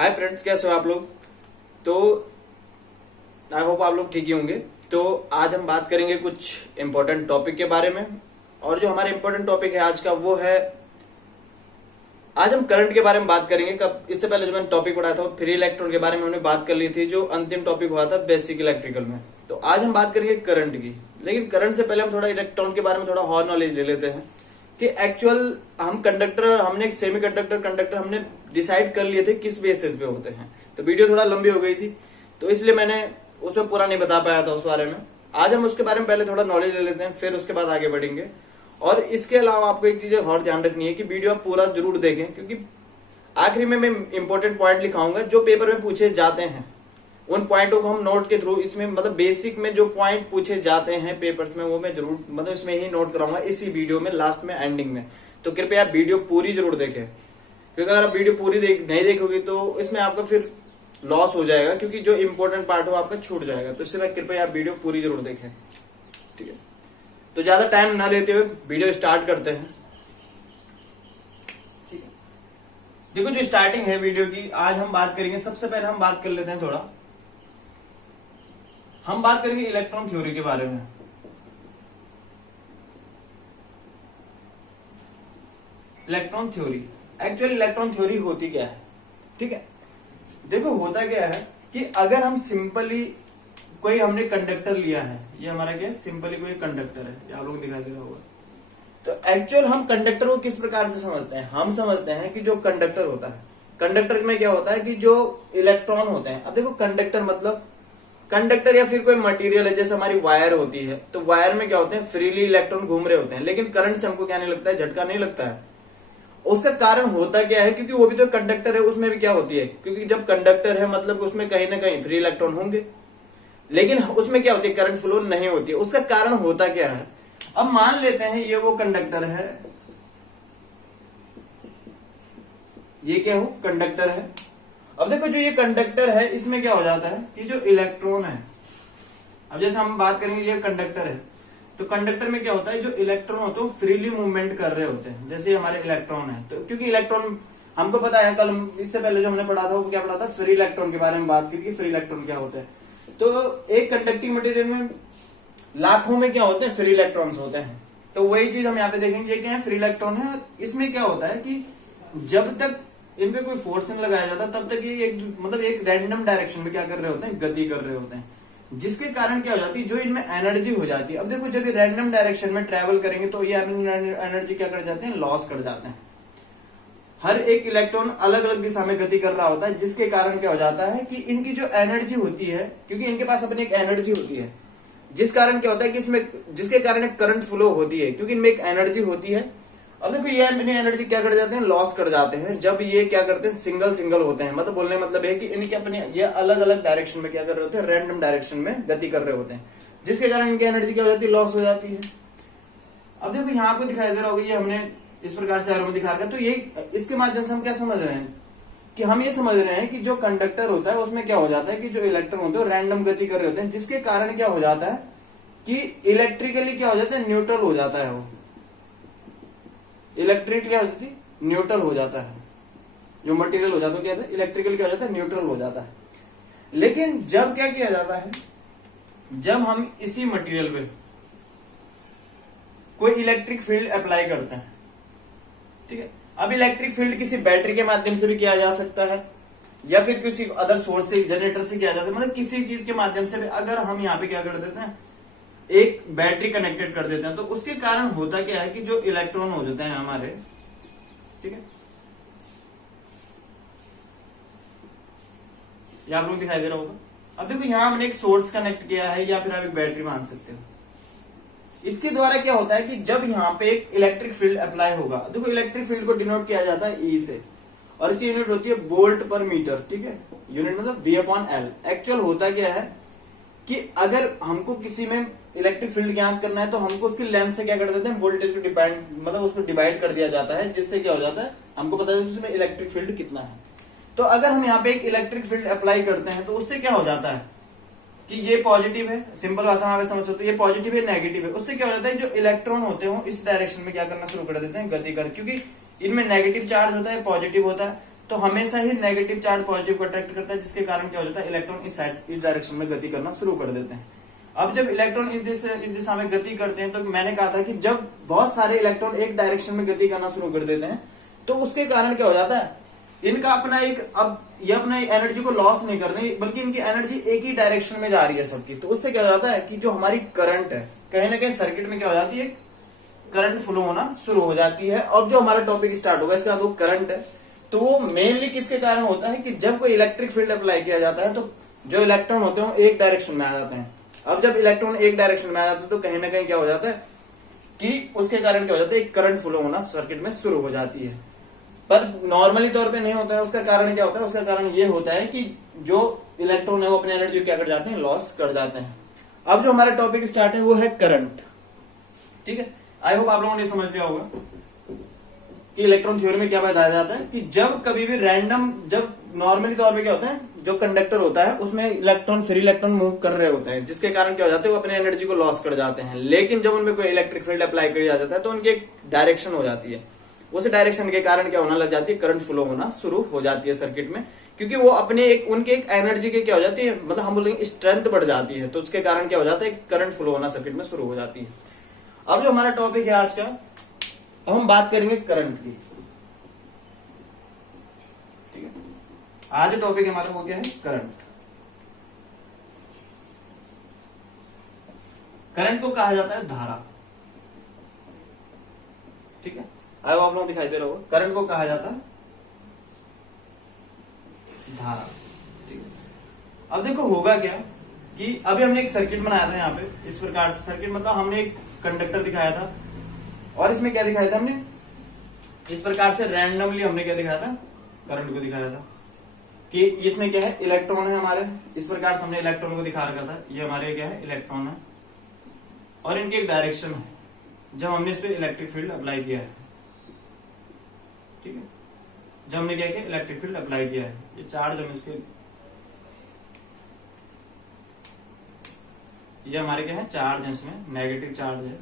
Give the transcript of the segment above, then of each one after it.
Hi friends, कैसे हो आप लोग। तो आई होप आप लोग ठीक ही होंगे। तो आज हम बात करेंगे कुछ इंपॉर्टेंट टॉपिक के बारे में। और जो हमारा इंपॉर्टेंट टॉपिक है आज का वो है, आज हम करंट के बारे में बात करेंगे। कब इससे पहले जो मैंने टॉपिक पढ़ाया था फ्री इलेक्ट्रॉन के बारे में हमने बात कर ली थी, जो अंतिम टॉपिक हुआ था बेसिक इलेक्ट्रिकल में। तो आज हम बात करेंगे करंट की। लेकिन करंट से पहले हम थोड़ा इलेक्ट्रॉन के बारे में थोड़ा और नॉलेज ले लेते हैं कि एक्चुअल हम हमने एक सेमी कंडक्टर हमने डिसाइड कर लिए थे किस बेसिस पे होते हैं। तो वीडियो थोड़ा लंबी हो गई थी तो इसलिए मैंने उसमें पूरा नहीं बता पाया था उस बारे में। आज हम उसके बारे में पहले थोड़ा नॉलेज ले लेते हैं, फिर उसके बाद आगे बढ़ेंगे। और इसके अलावा आपको एक चीज और ध्यान रखनी है कि वीडियो आप पूरा जरूर देखें, क्योंकि आखिरी में मैं इंपॉर्टेंट पॉइंट लिखाऊंगा जो पेपर में पूछे जाते हैं। उन पॉइंटों को हम नोट के थ्रू इसमें मतलब बेसिक में जो पॉइंट पूछे जाते हैं पेपर्स में वो मैं जरूर मतलब इसमें ही नोट कराऊंगा इसी वीडियो में, लास्ट में, एंडिंग में। तो कृपया आप वीडियो पूरी जरूर देखें, क्योंकि अगर आप वीडियो पूरी नहीं देखोगे तो इसमें आपका फिर लॉस हो जाएगा, क्योंकि जो इंपॉर्टेंट पार्ट हो आपका छूट जाएगा। तो इसलिए कृपया आप वीडियो पूरी जरूर देखें, ठीक है। तो ज्यादा टाइम ना लेते हुए वीडियो स्टार्ट करते हैं। ठीक है, देखो जो स्टार्टिंग है वीडियो की, आज हम बात करेंगे। सबसे पहले हम बात कर लेते हैं हम बात करेंगे इलेक्ट्रॉन थ्योरी के बारे में। Electron theory, actually electron theory होती क्या है, ठीक है। देखो होता क्या है कि अगर हम सिंपली कोई हमने कंडक्टर लिया है, ये हमारा क्या है, सिंपली कोई कंडक्टर है, ये आप लोग दिखाई दे रहा होगा। तो एक्चुअल हम कंडक्टर को किस प्रकार से समझते हैं, हम समझते हैं कि जो कंडक्टर होता है, कंडक्टर में क्या होता है कि जो इलेक्ट्रॉन होते हैं। अब देखो कंडक्टर मतलब कंडक्टर या फिर कोई मटेरियल है, जैसे हमारी वायर होती है, तो वायर में क्या होते हैं, फ्रीली इलेक्ट्रॉन घूम रहे होते हैं। लेकिन करंट से हमको क्या नहीं लगता है, झटका नहीं लगता है। उसका कारण होता क्या है, क्योंकि वो भी तो कंडक्टर है, उसमें भी क्या होती है, क्योंकि जब कंडक्टर है मतलब उसमें कहीं ना कहीं फ्री इलेक्ट्रॉन होंगे, लेकिन उसमें क्या होती है, करंट फ्लो नहीं होती है। उसका कारण होता क्या है, अब मान लेते हैं ये वो कंडक्टर है, ये क्या हो, कंडक्टर है। अब देखो जो ये कंडक्टर है इसमें क्या हो जाता है कि जो इलेक्ट्रॉन है, अब जैसे हम बात करेंगे ये कंडक्टर है, तो कंडक्टर में क्या होता है, जो इलेक्ट्रॉन होते हैं फ्रीली मूवमेंट कर रहे होते हैं, जैसे हमारे इलेक्ट्रॉन है। तो क्योंकि इलेक्ट्रॉन हमको पता है, कल इससे पहले जो हमने पढ़ा था वो क्या पढ़ा था, फ्री इलेक्ट्रॉन के बारे में बात की, फ्री इलेक्ट्रॉन क्या होते हैं। तो एक कंडक्टिंग मटेरियल में लाखों में क्या होते हैं, फ्री इलेक्ट्रॉन्स होते हैं। तो वही चीज हम यहाँ पे देखेंगे, क्या है, फ्री इलेक्ट्रॉन है। इसमें क्या होता है कि जब तक इन पे कोई फोर्स नहीं लगाया जाता तब तक ये एक रैंडम डायरेक्शन में क्या कर रहे होते हैं, गति कर रहे होते हैं, जिसके कारण क्या हो जाती है, जो इनमें एनर्जी हो जाती है। अब देखो जब ये रैंडम डायरेक्शन में ट्रेवल करेंगे तो ये एनर्जी क्या कर जाते हैं, लॉस कर जाते हैं। हर एक इलेक्ट्रॉन अलग अलग दिशा में गति कर रहा होता है, जिसके कारण क्या हो जाता है कि इनकी जो एनर्जी होती है, क्योंकि इनके पास अपनी एक एनर्जी होती है, जिस कारण क्या होता है कि इसमें जिसके कारण एक करंट फ्लो होती है, क्योंकि इनमें एक एनर्जी होती है। अब देखो ये अपनी एनर्जी क्या कर जाते हैं, लॉस कर जाते हैं जब ये क्या करते हैं, सिंगल होते हैं। मतलब बोलने मतलब है कि इनके अपने ये अलग अलग डायरेक्शन में क्या कर रहे होते हैं, रैंडम डायरेक्शन में गति कर रहे होते हैं, जिसके कारण इनकी एनर्जी क्या हो जाती है, लॉस हो जाती है। अब देखो यहाँ आपको दिखाई दे रहा होगा, ये हमने इस प्रकार से एरो में दिखा रखा है। तो ये इसके माध्यम से हम क्या समझ रहे हैं कि हम ये समझ रहे हैं कि जो कंडक्टर होता है उसमें क्या हो जाता है कि जो इलेक्ट्रॉन होते हैं रैंडम गति कर रहे होते हैं, जिसके कारण क्या हो जाता है कि इलेक्ट्रिकली क्या हो जाता है, न्यूट्रल हो जाता है। वो इलेक्ट्रिक क्या हो जाती है, न्यूट्रल हो जाता है। जो मटेरियल हो जाता है क्या होता है, इलेक्ट्रिकल क्या हो जाता है, न्यूट्रल हो जाता है। लेकिन जब क्या किया जाता है, जब हम इसी मटेरियल पे कोई इलेक्ट्रिक फील्ड अप्लाई करते हैं, ठीक है। अब इलेक्ट्रिक फील्ड किसी बैटरी के माध्यम से भी किया जा सकता है, या फिर किसी अदर सोर्स से, जनरेटर से किया जा सकता है, मतलब किसी चीज के माध्यम से भी। अगर हम यहाँ पे क्या कर देते हैं, एक बैटरी कनेक्टेड कर देते हैं, तो उसके कारण होता क्या है कि जो इलेक्ट्रॉन हो जाते हैं हमारे, ठीक है, ये आप लोग दिखाई दे रहा होगा। अब देखो यहां हमने एक सोर्स कनेक्ट किया है, या फिर आप एक बैटरी मान सकते हो। इसके द्वारा क्या होता है कि जब यहाँ पे एक इलेक्ट्रिक फील्ड अप्लाई होगा, देखो इलेक्ट्रिक फील्ड को डिनोट किया जाता है ई से, और इसकी यूनिट होती है वोल्ट पर मीटर, ठीक है। यूनिट मतलब V/L। एक्चुअल होता क्या है कि अगर हमको किसी में इलेक्ट्रिक फील्ड ज्ञात करना है तो हमको उसकी लेंथ से क्या कर देते हैं, वोल्टेज को उसमें डिवाइड कर दिया जाता है, जिससे क्या हो जाता है, हमको पता है उसमें इलेक्ट्रिक फील्ड कितना है। तो अगर हम यहाँ पे एक इलेक्ट्रिक फील्ड अप्लाई करते हैं तो उससे क्या हो जाता है कि ये पॉजिटिव है, सिंपल भाषा में आप समझ सकते हो, ये पॉजिटिव है, नेगेटिव है। उससे क्या हो जाता है, जो इलेक्ट्रॉन होते हो इस डायरेक्शन में क्या करना शुरू कर देते हैं, गति कर, क्योंकि इनमें नेगेटिव चार्ज होता है, पॉजिटिव होता है। तो हमेशा ही नेगेटिव चार्ज पॉजिटिव को अट्रैक्ट करता है, जिसके कारण क्या हो जाता है, इलेक्ट्रॉन इस साइड इस डायरेक्शन में गति करना शुरू कर देते हैं। अब जब इलेक्ट्रॉन इस दिशा में गति करते हैं, तो मैंने कहा था कि जब बहुत सारे इलेक्ट्रॉन एक डायरेक्शन में गति करना शुरू कर देते हैं, तो उसके कारण क्या हो जाता है, इनका अपना एक, अब ये अपना एनर्जी को लॉस नहीं कर रहे, बल्कि इनकी एनर्जी एक ही डायरेक्शन में जा रही है सबकी। तो उससे क्या हो जाता है कि जो हमारी करंट है, कहीं ना कहीं सर्किट में क्या हो जाती है, करंट फ्लो होना शुरू हो जाती है। और जो हमारा टॉपिक स्टार्ट होगा इसके बाद वो करंट है, तो वो मेनली किसके कारण होता है कि जब कोई इलेक्ट्रिक फील्ड अप्लाई किया जाता है, तो जो इलेक्ट्रॉन होते हैं एक डायरेक्शन में आ जाते हैं। अब जब इलेक्ट्रॉन एक डायरेक्शन में आ जाते हैं, तो कहीं ना कहीं क्या हो जाता है कि उसके कारण क्या हो जाता है, करंट फ्लो होना सर्किट में शुरू हो जाती है। पर नॉर्मली तौर पे नहीं होता है। उसका कारण क्या होता है, उसका कारण ये होता है कि जो इलेक्ट्रॉन है वो अपनी एनर्जी क्या कर जाते हैं, लॉस कर जाते हैं। अब जो हमारा टॉपिक स्टार्ट है वो है करंट। ठीक है, आई होप आप लोगों ने समझ लिया होगा कि इलेक्ट्रॉन थ्योरी में क्या बताया जाता है कि जब कभी भी रैंडम, जब नॉर्मली तौर पे क्या होता है, जो कंडक्टर होता है उसमें इलेक्ट्रॉन फ्री इलेक्ट्रॉन मूव कर रहे होते हैं, जिसके कारण क्या हो जाता है, वो अपने एनर्जी को लॉस कर जाते हैं। लेकिन जब उनमें कोई इलेक्ट्रिक फील्ड अप्लाई किया जाता है, तो उनकी एक डायरेक्शन हो जाती है। उस डायरेक्शन के कारण क्या होना लग जाती है, करंट फ्लो होना शुरू हो जाती है सर्किट में, क्योंकि वो अपने एक, उनके एक एनर्जी के क्या हो जाती है, मतलब हम बोलेंगे स्ट्रेंथ बढ़ जाती है। तो उसके कारण क्या हो जाता है, करंट फ्लो होना सर्किट में शुरू हो जाती है। अब जो हमारा टॉपिक है आज का, अब हम बात करेंगे करंट की। ठीक है, आज टॉपिक हमारा वो क्या है, करंट। करंट को कहा जाता है धारा। ठीक है, आयो आप लोग दिखाई दे रहा होगा, करंट को कहा जाता है धारा। ठीक है, अब देखो होगा क्या कि अभी हमने एक सर्किट बनाया था यहाँ पे, इस प्रकार से सर्किट, मतलब हमने एक कंडक्टर दिखाया था, और इसमें क्या दिखाया था हमने, इस प्रकार से रैंडमली हमने क्या दिखाया था, करंट को दिखाया था कि इसमें क्या है, इलेक्ट्रॉन है हमारे। इस प्रकार से हमने इलेक्ट्रॉन को दिखा रखा था, ये हमारे क्या है, इलेक्ट्रॉन है, और इनकी एक डायरेक्शन है जब हमने इस पे इलेक्ट्रिक फील्ड अप्लाई किया है। ठीक है, जब हमने क्या किया, इलेक्ट्रिक फील्ड अप्लाई किया है, ये चार्ज हम इसके, ये हमारे क्या है, चार्ज है, इसमें नेगेटिव चार्ज है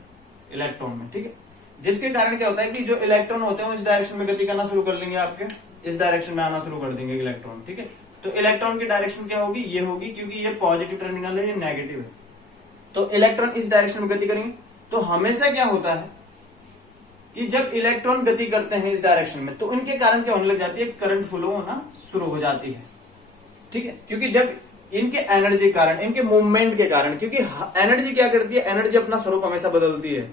इलेक्ट्रॉन में। ठीक है, जिसके कारण क्या होता है कि जो इलेक्ट्रॉन होते हैं इस डायरेक्शन में गति करना शुरू कर लेंगे, आपके इस डायरेक्शन में आना शुरू कर देंगे इलेक्ट्रॉन। ठीक है, तो इलेक्ट्रॉन की डायरेक्शन क्या होगी, ये होगी, क्योंकि ये पॉजिटिव टर्मिनल है, ये नेगेटिव है, तो इलेक्ट्रॉन इस डायरेक्शन में गति करेंगे। तो हमेशा क्या होता है कि जब इलेक्ट्रॉन गति करते हैं इस डायरेक्शन में, तो इनके कारण क्या होने लग जाती है, करंट फ्लो होना शुरू हो जाती है। ठीक है, क्योंकि जब इनके एनर्जी कारण, इनके मूवमेंट के कारण, क्योंकि एनर्जी क्या करती है, एनर्जी अपना स्वरूप हमेशा बदलती है।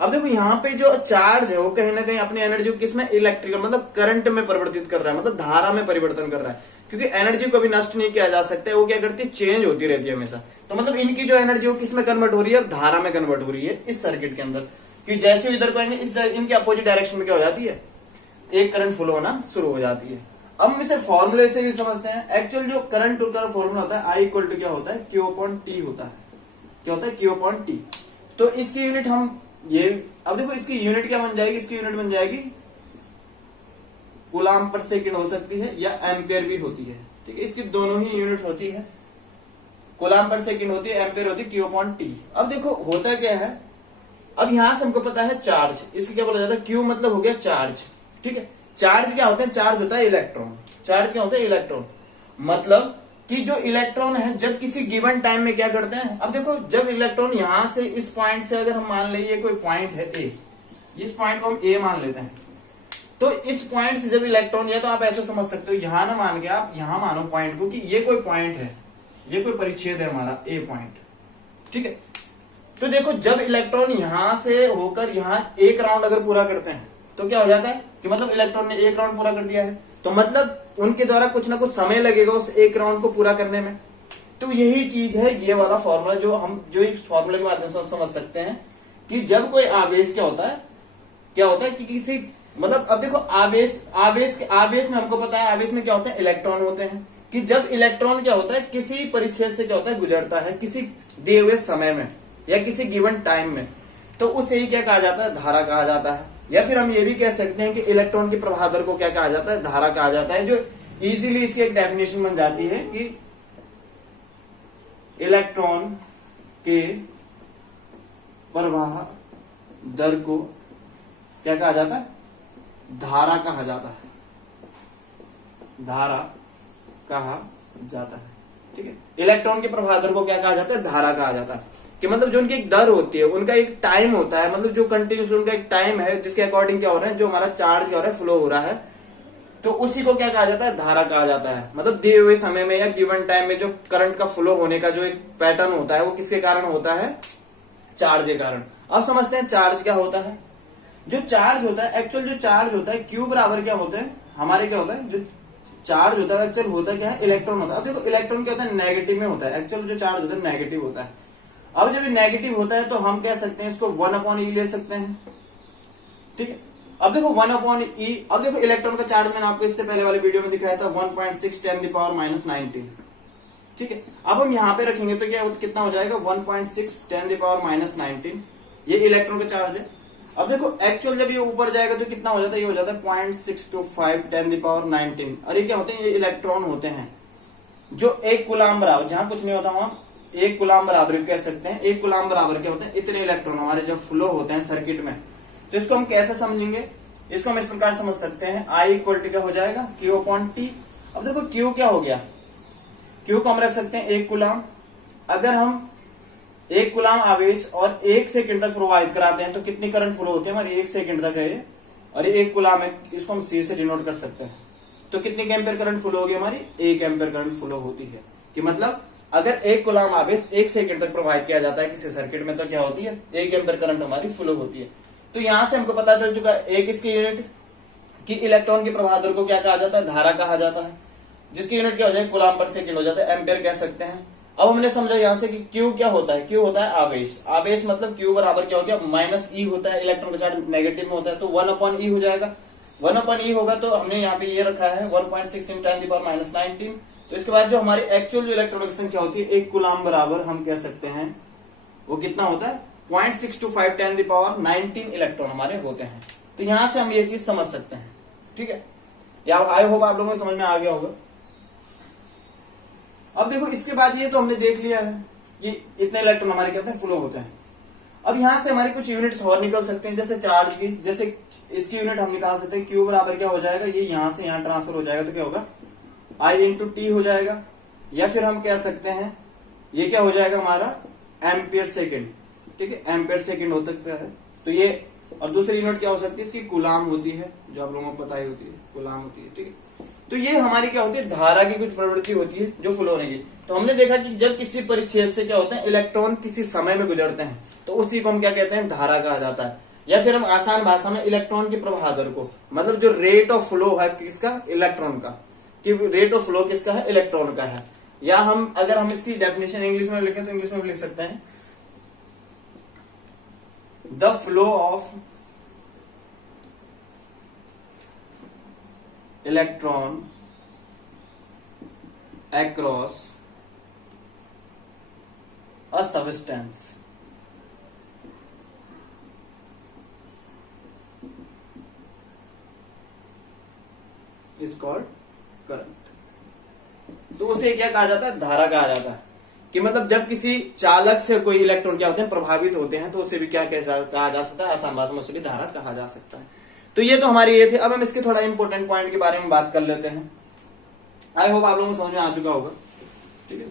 अब देखो यहाँ पे जो चार्ज है वो कहीं ना कहीं अपनी एनर्जी को किसमें, इलेक्ट्रिकल मतलब करंट में परिवर्तित कर रहा है, मतलब धारा में परिवर्तन कर रहा है, क्योंकि एनर्जी को भी नष्ट नहीं किया जा सकता है, वो क्या करती है, चेंज होती रहती है हमेशा। तो मतलब इनकी जो एनर्जी वो किसमें कन्वर्ट हो रही है, धारा में कन्वर्ट हो रही है इस सर्किट के अंदर, कि जैसे इधर को आएंगे इस इनके अपोजिट डायरेक्शन में क्या हो जाती है, एक करंट फ्लो होना शुरू हो जाती है। अब हम इसे फॉर्मूले से भी समझते हैं। एक्चुअल जो करंट का फॉर्मूला होता है, आई इक्वल टू क्या होता है, क्यू अपॉन टी होता है। क्या होता है, क्यू अपॉन टी। तो इसकी यूनिट हम ये, अब देखो इसकी यूनिट क्या बन जाएगी, इसकी यूनिट बन जाएगी कूलाम पर सेकंड हो सकती है, या एम्पियर भी होती है। ठीक है, इसकी दोनों ही यूनिट होती है, कूलाम पर सेकंड होती है, एम्पियर होती है, क्यू अपॉन टी। अब देखो होता क्या है, अब यहां से हमको पता है चार्ज, इसको क्या बोला जाता है, क्यू मतलब हो गया चार्ज। ठीक है, चार्ज क्या होता है, चार्ज होता है इलेक्ट्रॉन। चार्ज क्या होता है, इलेक्ट्रॉन। मतलब कि जो इलेक्ट्रॉन है जब किसी गिवन टाइम में क्या करते हैं, अब देखो जब इलेक्ट्रॉन यहां से इस पॉइंट से, अगर हम मान लें कोई पॉइंट है ए, इस पॉइंट को हम ए मान लेते हैं, तो इस पॉइंट से जब इलेक्ट्रॉन, या तो आप ऐसा समझ सकते हो, यहां ना मान के आप यहां मानो पॉइंट को कि ये कोई पॉइंट है, ये कोई परिच्छेद है हमारा ए पॉइंट। ठीक है, तो देखो जब इलेक्ट्रॉन यहां से होकर यहां एक राउंड अगर पूरा करते हैं, तो क्या हो जाता है कि मतलब इलेक्ट्रॉन ने एक राउंड पूरा कर दिया है, तो मतलब उनके द्वारा कुछ ना कुछ समय लगेगा उस एक राउंड को पूरा करने में। तो यही चीज है ये वाला फॉर्मूला, जो हम जो इस फॉर्मूले के माध्यम से समझ सकते हैं कि जब कोई आवेश क्या होता है कि किसी, मतलब अब देखो आवेश में हमको पता है, आवेश में क्या होता है, इलेक्ट्रॉन होते हैं, कि जब इलेक्ट्रॉन क्या होता है किसी परिच्छेद से क्या होता है, गुजरता है किसी दिए हुए समय में या किसी गिवन टाइम में, तो उसे ही क्या कहा जाता है, धारा कहा जाता है। या फिर हम ये भी कह सकते हैं कि इलेक्ट्रॉन की प्रवाह दर को क्या कहा जाता है, धारा कहा जाता है, जो इजीली इसकी एक डेफिनेशन बन जाती है कि इलेक्ट्रॉन के प्रवाह दर को क्या कहा जाता है, धारा कहा जाता है। धारा कहा जाता है। ठीक है, इलेक्ट्रॉन के प्रवाह दर को क्या कहा जाता है? धारा कहा जाता है। कि मतलब जो उनकी एक दर होती है, उनका एक टाइम होता है, मतलब जो कंटिन्यूसली उनका एक टाइम है जिसके अकॉर्डिंग क्या हो रहा है, जो हमारा चार्ज क्या हो रहा है, फ्लो हो रहा है, तो उसी को क्या कहा जाता है? धारा कहा जाता है। मतलब दिए हुए समय में या गिवन टाइम में जो करंट का फ्लो होने का जो एक पैटर्न होता है वो किसके कारण होता है? चार्ज के कारण। अब समझते हैं चार्ज क्या होता है। जो चार्ज होता है, एक्चुअल जो चार्ज होता है, क्यू बराबर क्या होता है हमारे, क्या होता है जो चार्ज होता है एक्चुअल होता क्या है? इलेक्ट्रॉन होता है। अब देखो इलेक्ट्रॉन क्या होता है? नेगेटिव में होता है। एक्चुअल जो चार्ज होता है नेगेटिव होता है। अब जब ये नेगेटिव होता है तो हम कह सकते हैं इसको 1/e ले सकते हैं। ठीक है, अब देखो 1/e, अब देखो इलेक्ट्रॉन का चार्ज मैंने आपको इससे पहले वाले वीडियो में दिखाया था 1.6 × 10⁻⁹। ठीक है, अब हम यहां पे रखेंगे तो क्या कितना हो जाएगा? 1.6 × 10⁻⁹। ये इलेक्ट्रॉन का चार्ज है। अब देखो एक्चुअल जब ये ऊपर जाएगा तो कितना हो जाता है? ये हो जाता है 0.625 10⁻⁹। और ये क्या होते हैं? ये इलेक्ट्रॉन होते हैं जो 1 कूलाम बराबर, जहां कुछ नहीं होता वहां 1 कूलाम बराबर कह सकते हैं। 1 कूलाम बराबर क्या होते हैं? इतने इलेक्ट्रॉन हमारे जब फ्लो होते हैं सर्किट में। तो इसको हम कैसे समझेंगे? इसको हम इस प्रकार समझ सकते हैं, I = क्या हो जाएगा? Q/T। अब देखो Q क्या हो गया? Q को हम रख सकते हैं 1 कूलाम। अगर हम 1 कूलाम आवेश और 1 सेकंड तक प्रवाहित कराते हैं तो कितनी करंट फ्लो होती है हमारी? 1 सेकंड तक है ये, और ये 1 कूलाम है, इसको हम C से डिनोट कर सकते हैं। तो कितनी एम्पीयर करंट फ्लो होगी हमारी? 1 एम्पीयर करंट फ्लो होती है। कि मतलब अगर 1 कूलाम आवेश 1 सेकंड तक प्रवाहित किया जाता है किसी सर्किट में तो क्या होती है? 1 एम्पीयर करंट हमारी फ्लो होती है। तो यहां से हमको पता चल चुका है एक इसकी यूनिट कि इलेक्ट्रॉन के प्रवाह दर को क्या कहा जाता है? धारा कहा जाता है, जिसकी यूनिट क्या हो जाए? कूलाम पर सेकंड हो जाता है, एम्पीयर कह सकते हैं। अब हमने समझा यहां से कि Q क्या होता है? Q होता है आवेश। आवेश मतलब Q बराबर क्या हो गया? -e होता है, इलेक्ट्रॉन का चार्ज नेगेटिव में होता है तो 1/e हो जाएगा। 1/e होगा तो हमने यहाँ पे ये रखा है 1.6 × 10⁻⁹। तो इसके बाद जो हमारी एक्चुअल जो इलेक्ट्रॉनिक संख्या होती है 1 कूलाम बराबर हम कह सकते हैं वो कितना होता है? 0.625 10⁻⁹ इलेक्ट्रॉन हमारे होते हैं। तो यहां से हम ये चीज समझ सकते हैं। ठीक है, या आई होप आप लोगों को समझ में आ गया होगा। अब देखो इसके बाद ये तो हमने देख लिया है कि इतने इलेक्ट्रॉन हमारे क्या होते हैं? फ्लो होते हैं। अब यहां से हमारी कुछ यूनिट्स और निकल सकते हैं, जैसे चार्ज की, जैसे इसकी यूनिट हम निकाल सकते हैं। Q बराबर क्या हो जाएगा? ये यहां से यहां ट्रांसफर हो जाएगा तो क्या होगा? I × T हो जाएगा। या फिर हम कह सकते हैं ये क्या हो जाएगा हमारा? Ampere second. ठीक है, एम्पियर सेकेंड हो सकता है। तो ये, और दूसरी यूनिट क्या हो सकती है? इसकी कूलाम होती है, जो आप लोगों को पता ही होती है, कूलाम होती है। ठीक है, तो ये हमारी क्या होती है? धारा की कुछ प्रवृत्ति होती है जो फ्लो होने की। तो हमने देखा कि जब किसी परिच्छेद से क्या होते हैं? इलेक्ट्रॉन किसी समय में गुजरते हैं तो उसी को हम क्या कहते हैं? धारा कहा जाता है। या फिर हम आसान भाषा में इलेक्ट्रॉन के प्रवाह दर को, मतलब जो रेट ऑफ फ्लो है किसका? इलेक्ट्रॉन का। कि रेट ऑफ फ्लो किसका है? इलेक्ट्रॉन का है। या हम अगर हम इसकी डेफिनेशन इंग्लिश में लिखें तो इंग्लिश में लिख सकते हैं the flow of electron across a substance is called current। तो उसे क्या कहा जाता है? धारा कहा जाता है। कि मतलब जब किसी चालक से कोई इलेक्ट्रॉन क्या होते हैं? प्रभावित होते हैं तो उसे भी क्या कहा जा सकता है? आसान भाषा में उसे भी धारा कहा जा सकता है। तो ये तो हमारी ये थे। अब हम इसके थोड़ा इंपॉर्टेंट पॉइंट के बारे में बात कर लेते हैं। आई होप आप लोगों को समझ में आ चुका होगा। ठीक है,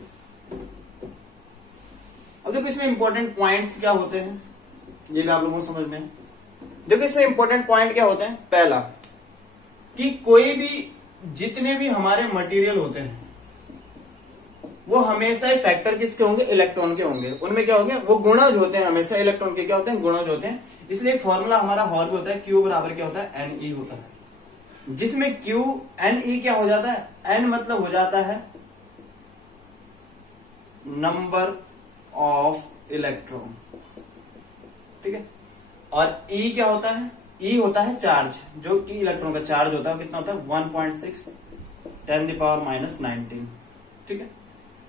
अब देखो इसमें इंपॉर्टेंट पॉइंट्स क्या होते हैं ये भी आप लोगों को समझ में। देखो इसमें इंपॉर्टेंट पॉइंट क्या होते हैं? पहला कि कोई भी, जितने भी हमारे मटेरियल होते हैं वो हमेशा फैक्टर किसके होंगे? इलेक्ट्रॉन के होंगे। उनमें क्या होंगे? वो गुणज होते हैं, हमेशा इलेक्ट्रॉन के क्या होते हैं? गुणज होते हैं। इसलिए एक फॉर्मूला हमारा और भी होता है, Q बराबर क्या होता है? Ne होता है, जिसमें Q Ne क्या हो जाता है? N मतलब हो जाता है नंबर ऑफ इलेक्ट्रॉन। ठीक है, और E क्या होता है? E होता है चार्ज, जो कि इलेक्ट्रॉन का चार्ज होता है कितना होता है? 1.6 10⁻⁹। ठीक है,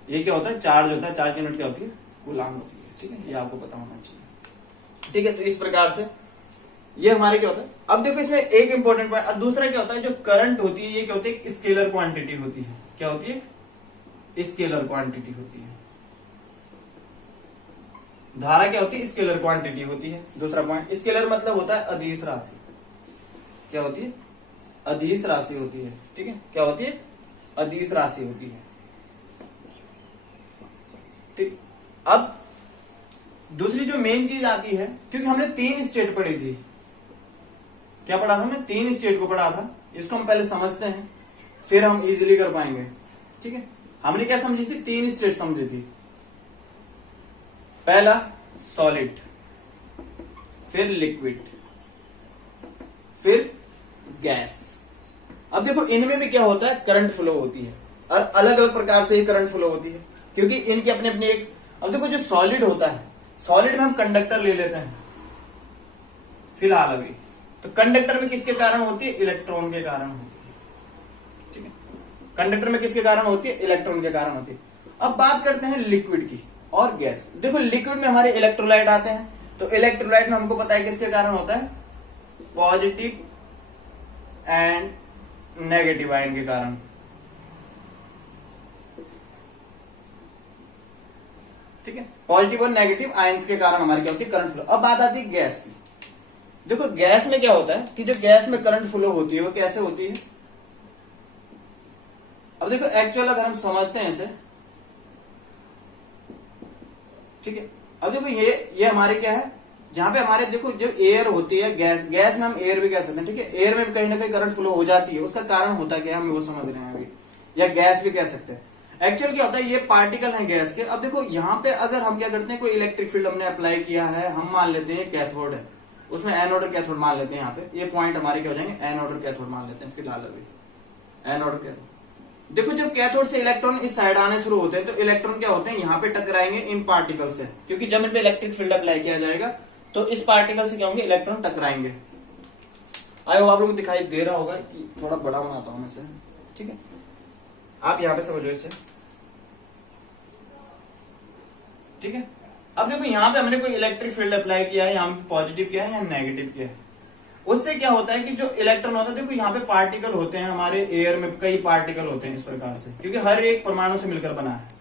ये क्या होता है? चार्ज होता है। चार्ज की यूनिट क्या होती है? कूलाम होती है। ठीक है, ये आपको पता होना चाहिए। ठीक है, तो इस प्रकार से ये हमारे क्या होता है? अब देखो इसमें एक इंपॉर्टेंट पॉइंट, और दूसरा क्या होता है? जो करंट होती है ये क्या होती है? स्केलर क्वांटिटी होती है। क्या होती है? स्केलर क्वांटिटी होती है। धारा क्या होती है? स्केलर क्वांटिटी होती है। दूसरा पॉइंट, स्केलर मतलब होता है अदिश राशि। क्या होती है? अदिश राशि होती है। ठीक है, क्या होती है? अदिश राशि होती है। ठीक, अब दूसरी जो मेन चीज आती है, क्योंकि हमने 3 स्टेट पढ़ी थी, क्या पढ़ा था हमने? 3 स्टेट को पढ़ा था। इसको हम पहले समझते हैं, फिर हम इजीली कर पाएंगे। ठीक है, हमने क्या समझी थी? 3 स्टेट समझी थी। पहला सॉलिड, फिर लिक्विड, फिर गैस। अब देखो इनमें भी क्या होता है? करंट फ्लो होती है, और अलग अलग प्रकार से ही करंट फ्लो होती है, क्योंकि इनके अपने अपने एक। अब देखो जो सॉलिड होता है, सॉलिड में हम कंडक्टर ले लेते हैं फिलहाल अभी, तो कंडक्टर में किसके कारण होती है? इलेक्ट्रॉन के कारण होती है। ठीक है, कंडक्टर में किसके कारण होती है? इलेक्ट्रॉन के कारण होती है। अब बात करते हैं लिक्विड की और गैस। देखो लिक्विड में हमारे इलेक्ट्रोलाइट आते हैं, तो इलेक्ट्रोलाइट में हमको पता है किसके कारण होता है? पॉजिटिव एंड नेगेटिव आयन के कारण। ठीक है, पॉजिटिव और नेगेटिव आयंस के कारण हमारे क्या होती है? Current flow. अब बात आती है गैस की। देखो गैस में क्या होता है कि जो गैस में करंट फ्लो होती है वो कैसे होती है? अब देखो एक्चुअल अगर हम समझते हैं इसे, ठीक है, अब देखो ये हमारे क्या है? जहां पे हमारे देखो जो एयर होती है, गैस में हम एयर भी कह सकते हैं। ठीक है, एयर में कहीं ना कहीं करंट फ्लो हो जाती है, उसका कारण होता है क्या हम वो समझ रहे हैं अभी, या गैस भी कह सकते हैं। एक्चुअल क्या होता है? ये पार्टिकल है गैस के। अब देखो यहाँ पे अगर हम क्या करते हैं, कोई इलेक्ट्रिक फील्ड हमने अप्लाई किया है, हम मान लेते हैं कैथोड है, उसमें एनोड और कैथोड मान लेते हैं। यहाँ पे ये पॉइंट हमारे क्या हो जाएंगे? एनोड और कैथोड मान लेते हैं फिलहाल अभी, एनोड और कैथोड। देखो जब कैथोड से इलेक्ट्रॉन इस साइड आने शुरू होते हैं, तो इलेक्ट्रॉन क्या होते हैं? यहाँ पे टकराएंगे इन पार्टिकल से, क्योंकि जब इन पे इलेक्ट्रिक फील्ड अप्लाई किया जाएगा तो इस पार्टिकल से क्या होंगे? इलेक्ट्रॉन टकराएंगे। आई होप आप लोगों को दिखाई दे रहा होगा कि थोड़ा बड़ा बनाता हूं इसे। ठीक है, आप यहां पे समझो इसे। ठीक है, अब देखो यहां पे हमने कोई इलेक्ट्रिक फील्ड अप्लाई किया है, यहां पे पॉजिटिव किया है या नेगेटिव किया है। उससे क्या होता है कि जो इलेक्ट्रॉन होता है, देखो यहाँ पे पार्टिकल होते हैं, हमारे एयर में कई पार्टिकल होते हैं इस प्रकार से, क्योंकि हर एक परमाणु से मिलकर बना है।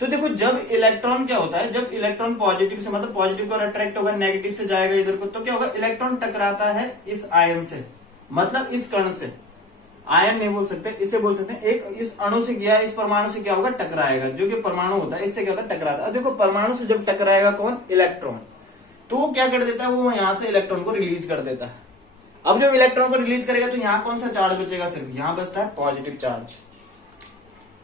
तो देखो जब इलेक्ट्रॉन क्या होता है, जब इलेक्ट्रॉन पॉजिटिव से, मतलब पॉजिटिव को अट्रैक्ट होगा, नेगेटिव से जाएगा इधर को, तो क्या होगा? इलेक्ट्रॉन टकराता है इस आयन से, मतलब इस कण से। आयन नहीं बोल सकते, इसे बोल सकते हैं एक इस अणु से गया, इस परमाणु से क्या होगा? टकराएगा, जो कि परमाणु होता है, इससे क्या होगा? टकराता है। अब देखो परमाणु से जब टकराएगा कौन? इलेक्ट्रॉन, तो वो क्या कर देता है? वो यहां से इलेक्ट्रॉन को रिलीज कर देता है। अब जब इलेक्ट्रॉन को रिलीज करेगा तो यहाँ कौन सा चार्ज बचेगा? सिर्फ यहाँ बचता है पॉजिटिव चार्ज।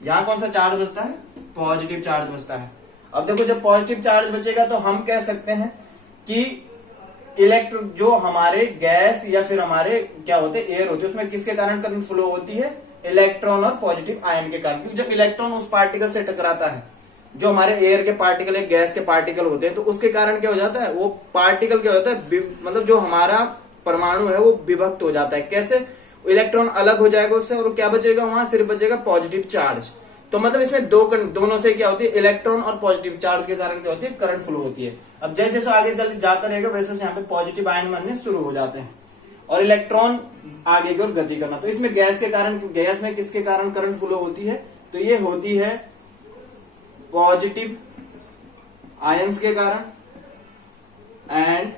यहाँ कौन सा चार्ज बचता है? पॉजिटिव चार्ज बचता है। अब देखो जब पॉजिटिव चार्ज बचेगा तो हम कह सकते हैं कि इलेक्ट्रॉन जो हमारे गैस या फिर हमारे क्या होते हैं एयर होती है, उसमें किसके कारण करंट फ्लो होती है? इलेक्ट्रॉन और पॉजिटिव आयन के कारण। क्योंकि जब इलेक्ट्रॉन उस पार्टिकल से टकराता है, जो हमारे एयर के पार्टिकल है, गैस के पार्टिकल होते हैं, तो उसके कारण क्या हो जाता है? वो पार्टिकल क्या होता है? मतलब जो हमारा परमाणु है वो विभक्त हो जाता है। कैसे? इलेक्ट्रॉन अलग हो जाएगा उससे, और क्या बचेगा? वहां सिर्फ बचेगा पॉजिटिव चार्ज। तो मतलब इसमें दोनों से क्या होती है? इलेक्ट्रॉन और पॉजिटिव चार्ज के कारण क्या होती है? करंट फ्लो होती है। अब जैसे जैसे आगे जल्दी जाता रहेगा वैसे यहाँ पे पॉजिटिव आयन बनने शुरू हो जाते हैं और इलेक्ट्रॉन आगे की ओर गति करना। तो इसमें गैस के कारण, गैस में किसके कारण करंट फ्लो होती है? तो ये होती है पॉजिटिव आयंस के कारण एंड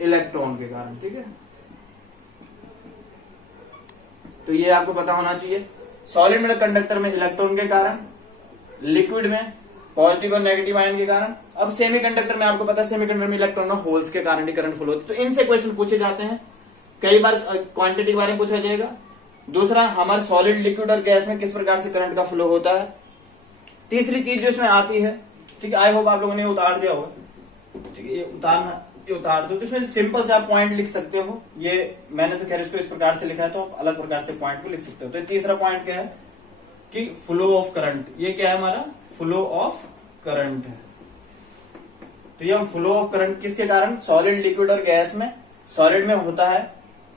इलेक्ट्रॉन के कारण। ठीक है, तो ये आपको पता होना चाहिए। सॉलिड में कंडक्टर में इलेक्ट्रॉन के कारण, लिक्विड में पॉजिटिव और नेगेटिव आयन के कारण। अब सेमीकंडक्टर में आपको पता है सेमीकंडक्टर में इलेक्ट्रॉन और होल्स के कारण ही करंट फ्लो होती है। तो इनसे क्वेश्चन पूछे जाते हैं, कई बार क्वांटिटी के बारे में पूछा जाएगा। दूसरा हमारे सॉलिड, लिक्विड और गैस में किस प्रकार से करंट का फ्लो होता है। तीसरी चीज जो इसमें आती है, ठीक है, आई होप आप लोगों ने उतार दिया होगा। ठीक है, ये उतार दो, तो इसमें सिंपल से आप पॉइंट लिख सकते हो। ये मैंने तो खैर इसको इस प्रकार से लिखा है, तो आप अलग प्रकार से पॉइंट को लिख सकते हो। तो तीसरा पॉइंट क्या है कि फ्लो ऑफ करंट। ये क्या है हमारा? फ्लो ऑफ करंट है। तो ये हम फ्लो ऑफ करंट किसके कारण? सॉलिड, लिक्विड और गैस में। सॉलिड में होता है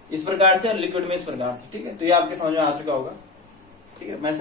इस प्रकार से और लिक्विड में इस प्रकार से। ठीक है, तो ये आपके समझ में आ चुका होगा। ठीक है, मैं